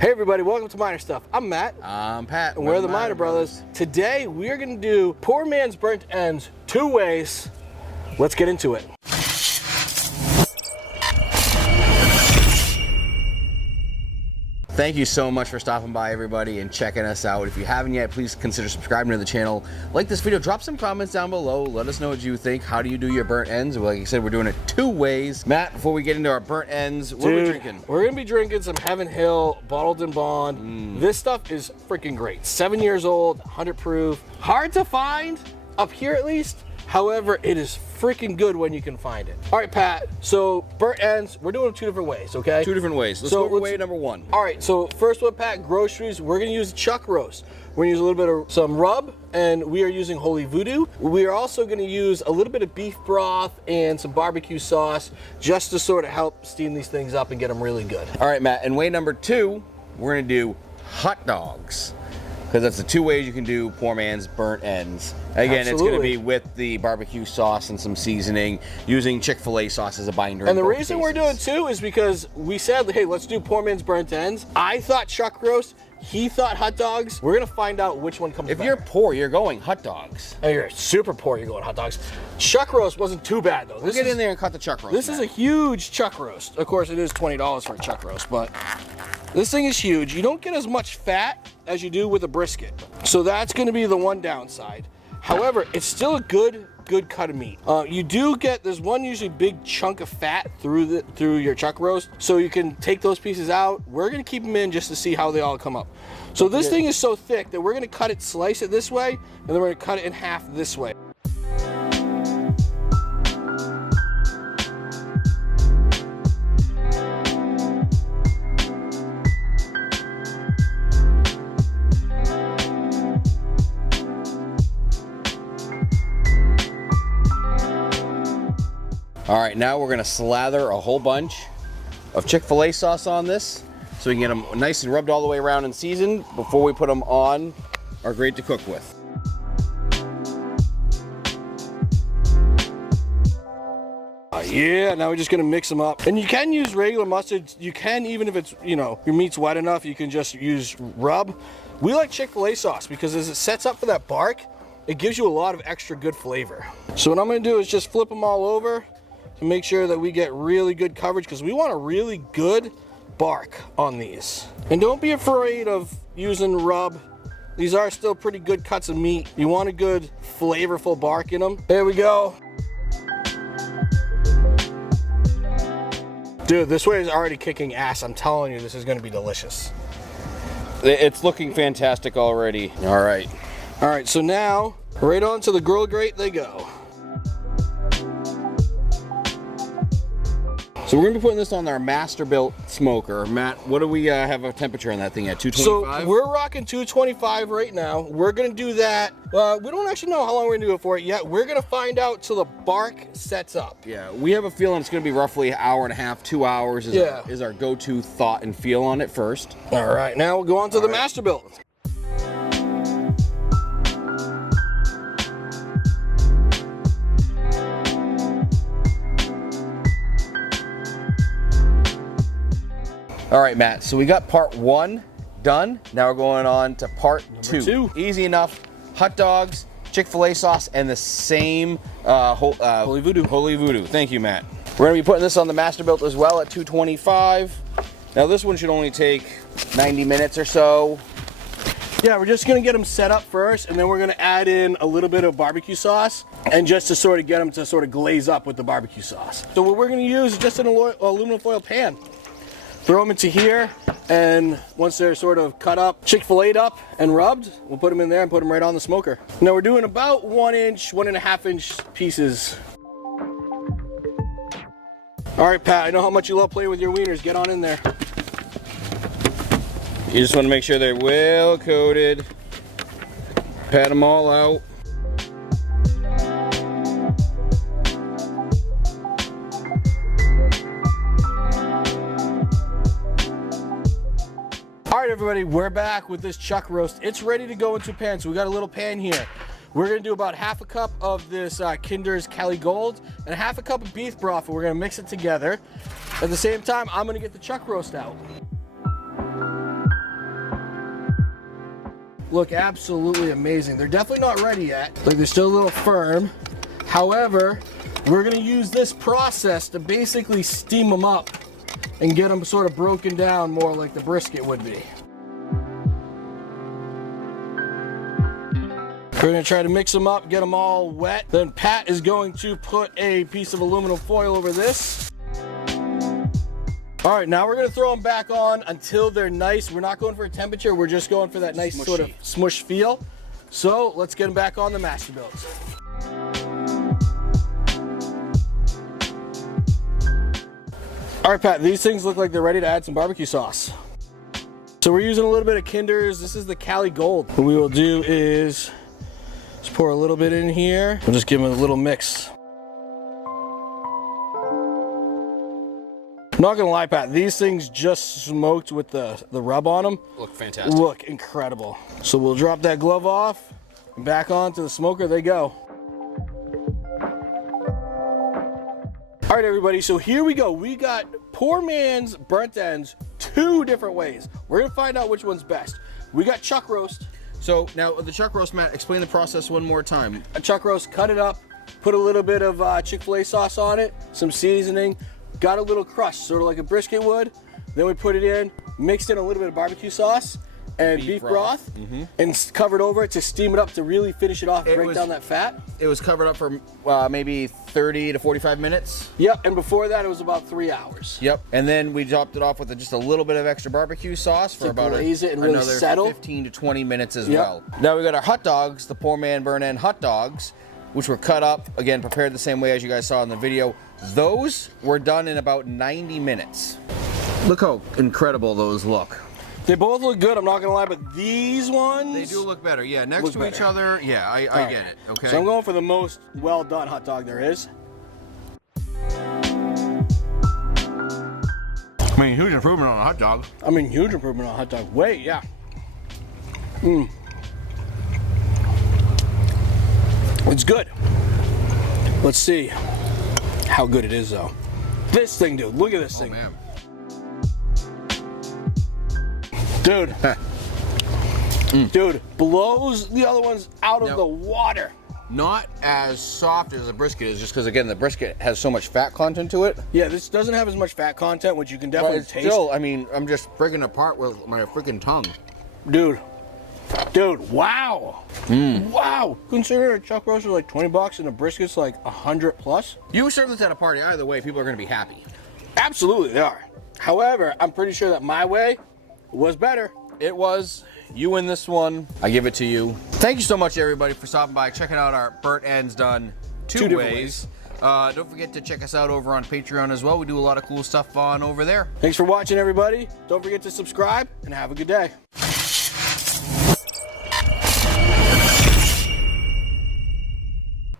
Hey everybody, welcome to Minor Stuff. I'm Matt. I'm Pat. And we're the Minor Brothers. Today we are going to do poor man's burnt ends 2 ways. Let's get into it. Thank you so much for stopping by, everybody, and checking us out. If you haven't yet, please consider subscribing to the channel. Like this video, drop some comments down below. Let us know what you think. How do you do your burnt ends? Like I said, we're doing it 2 ways. Matt, before we get into our burnt ends, what are we drinking? We're going to be drinking some Heaven Hill Bottled in Bond. This stuff is freaking great. 7 years old, 100 proof. Hard to find, up here at least. However, it is freaking good when you can find it. All right, Pat, so burnt ends, we're doing them 2 different ways, okay? 2 different ways. Let's go over way number 1. All right, so first one, Pat, groceries, we're gonna use chuck roast. We're gonna use a little bit of some rub, and we are using Holy Voodoo. We are also gonna use a little bit of beef broth and some barbecue sauce just to sort of help steam these things up and get them really good. All right, Matt, and way number 2, we're gonna do hot dogs. Because that's the 2 ways you can do poor man's burnt ends. Again, It's going to be with the barbecue sauce and some seasoning, using Chick-fil-A sauce as a binder. And the reason we're doing 2 is because we said, hey, let's do poor man's burnt ends. I thought chuck roast, he thought hot dogs. We're going to find out which one comes better. If you're poor, you're going hot dogs. And you're super poor, you're going hot dogs. Chuck roast wasn't too bad, though. We'll get in there and cut the chuck roast. This is a huge chuck roast. Of course, it is $20 for a chuck roast, but this thing is huge. You don't get as much fat as you do with a brisket. So that's gonna be the one downside. However, it's still a good cut of meat. You do get, there's one usually big chunk of fat through your chuck roast, so you can take those pieces out. We're gonna keep them in just to see how they all come up. So this thing is so thick that we're gonna cut it, slice it this way, and then we're gonna cut it in half this way. All right, now we're gonna slather a whole bunch of Chick-fil-A sauce on this so we can get them nice and rubbed all the way around and seasoned before we put them on our grate to cook with. Yeah, now we're just gonna mix them up. And you can use regular mustard. You can, even if it's, you know, your meat's wet enough, you can just use rub. We like Chick-fil-A sauce because as it sets up for that bark, it gives you a lot of extra good flavor. So what I'm gonna do is just flip them all over to make sure that we get really good coverage, because we want a really good bark on these. And don't be afraid of using rub. These are still pretty good cuts of meat. You want a good flavorful bark in them. There we go. Dude, this way is already kicking ass. I'm telling you, this is gonna be delicious. It's looking fantastic already. All right, so now right onto the grill grate they go. So we're gonna be putting this on our Masterbuilt smoker. Matt, what do we have a temperature on that thing at? 225? So we're rocking 225 right now. We're gonna do that. We don't actually know how long we're gonna do it for yet. We're gonna find out till the bark sets up. Yeah, we have a feeling it's gonna be roughly an hour and a half, 2 hours is our go-to thought and feel on it first. All right, now we'll go on to the Masterbuilt. All right, Matt, so we got part 1 done. Now we're going on to part 2. Easy enough. Hot dogs, Chick-fil-A sauce, and the same Holy Voodoo. Holy Voodoo. Thank you, Matt. We're gonna be putting this on the Masterbuilt as well at 225. Now this one should only take 90 minutes or so. Yeah, we're just gonna get them set up first, and then we're gonna add in a little bit of barbecue sauce, and just to sort of get them to sort of glaze up with the barbecue sauce. So what we're gonna use is just an aluminum foil pan. Throw them into here, and once they're sort of cut up, Chick-fil-A'd up and rubbed, we'll put them in there and put them right on the smoker. Now we're doing about 1 inch, 1.5 inch pieces. All right, Pat, I know how much you love playing with your wieners. Get on in there. You just want to make sure they're well coated. Pat them all out. All right, everybody, we're back with this chuck roast. It's ready to go into a pan. So we got a little pan here. We're gonna do about half a cup of this Kinder's Cali Gold and half a cup of beef broth, and we're gonna mix it together. At the same time, I'm gonna get the chuck roast out. look absolutely amazing. They're definitely not ready yet. Like, they're still a little firm. However, we're gonna use this process to basically steam them up and get them sort of broken down more like the brisket would be. We're gonna try to mix them up, get them all wet. Then Pat is going to put a piece of aluminum foil over this. All right, now we're gonna throw them back on until they're nice. We're not going for a temperature, we're just going for that nice smushy, sort of smush feel. So let's get them back on the Masterbuilts. All right, Pat, these things look like they're ready to add some barbecue sauce. So we're using a little bit of Kinder's. This is the Cali Gold. What we will do is just pour a little bit in here. We'll just give them a little mix. I'm not gonna lie, Pat, these things just smoked with the rub on them. Look fantastic. Look incredible. So we'll drop that glove off and back onto the smoker they go. All right, everybody, so here we go. We got poor man's burnt ends 2 different ways. We're gonna find out which one's best. We got chuck roast. So now the chuck roast, Matt, explain the process one more time. A chuck roast, cut it up, put a little bit of Chick-fil-A sauce on it, some seasoning, got a little crust, sort of like a brisket would. Then we put it in, mixed in a little bit of barbecue sauce and beef broth, and covered over it to steam it up to really finish it off and break down that fat. It was covered up for maybe 30 to 45 minutes. Yep, and before that it was about 3 hours. Yep, and then we dropped it off with just a little bit of extra barbecue sauce for about glaze it and really another settle. 15 to 20 minutes as well. Now we got our hot dogs, the poor man burn end hot dogs, which were cut up, again, prepared the same way as you guys saw in the video. Those were done in about 90 minutes. Look how incredible those look. They both look good, I'm not gonna lie, but these ones... They do look better, yeah. Next to each other, yeah, I get it, okay? So I'm going for the most well-done hot dog there is. I mean, huge improvement on a hot dog. I mean, huge improvement on a hot dog. Wait, yeah. It's good. Let's see how good it is, though. This thing, dude, look at this thing. Man. Dude. Dude, blows the other ones out of the water. Not as soft as a brisket is, just because, again, the brisket has so much fat content to it. Yeah, this doesn't have as much fat content, which you can definitely taste. Still, I mean, I'm just breaking apart with my freaking tongue. Dude, wow. Wow. Consider a chuck roast is like 20 bucks and a brisket's like 100 plus. You serve this at a party, either way, people are going to be happy. Absolutely, they are. However, I'm pretty sure that my way was better. It was. You win this one. I give it to you. Thank you so much, everybody, for stopping by, checking out our burnt ends done two ways. Don't forget to check us out over on Patreon as well. We do a lot of cool stuff on over there. Thanks for watching, everybody. Don't forget to subscribe and have a good day.